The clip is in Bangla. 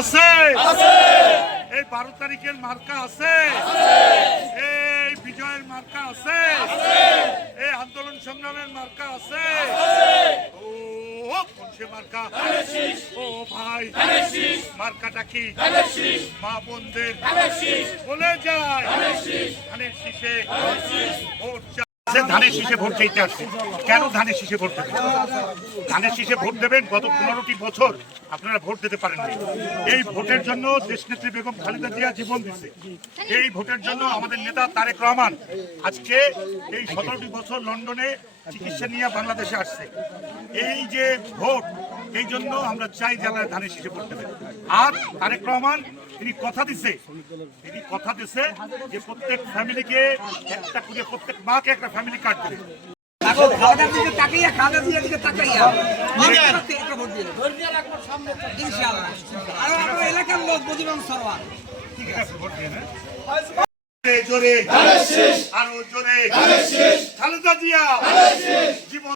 আছে এই 12 তারিখের মার্কা আছে, এই বিজয়ের মার্কা আছে, এই আন্দোলন সংগ্রামের মার্কা আছে। ও কোন সে মার্কা? ও ভাই, মার্কাটা কি? মা বোনদের বলে যায় ধানের শীষে ভোট। ধানের শীষে ভোট চাইতে আসছে। কেন ধানের শীষে ভোট দেবেন? ধানের শীষে ভোট দেবেন। গত 15টি বছর আপনারা ভোট দিতে পারেননি। এই ভোটের জন্য দেশনেত্রী বেগম খালেদা জিয়া জীবন দিচ্ছে। এই ভোটের জন্য আমাদের নেতা তারেক রহমান আজকে এই 17টি বছর লন্ডনে চিকিৎসা নিয়ে বাংলাদেশে আসছে। এই যে ভোট, এই জন্য আমরা চাই যারা ধানের শীষে ভোট দেবেন। আর তারেক রহমান তিনি কথা দিছে যে প্রত্যেক ফ্যামিলিকে একটা করে, প্রত্যেক মাকে একটা ফ্যামিলি কার্ড দেবে। জোরে আরো জোরে খালেদা জিয়া জীবন।